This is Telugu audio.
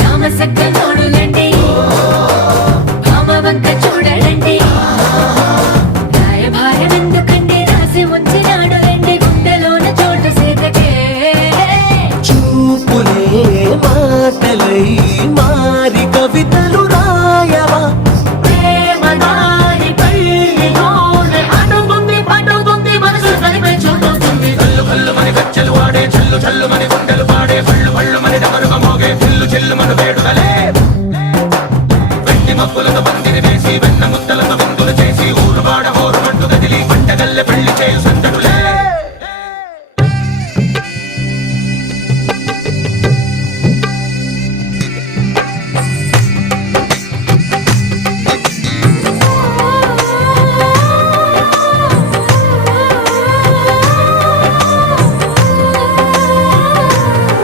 రామసక్క నోడులండి భామవంక చూడలండి రాయభారం ఎందుకండి రాసి ఉంచినాడు రండి గుండెలోన చోటు సీతకే చూపులే మాటలై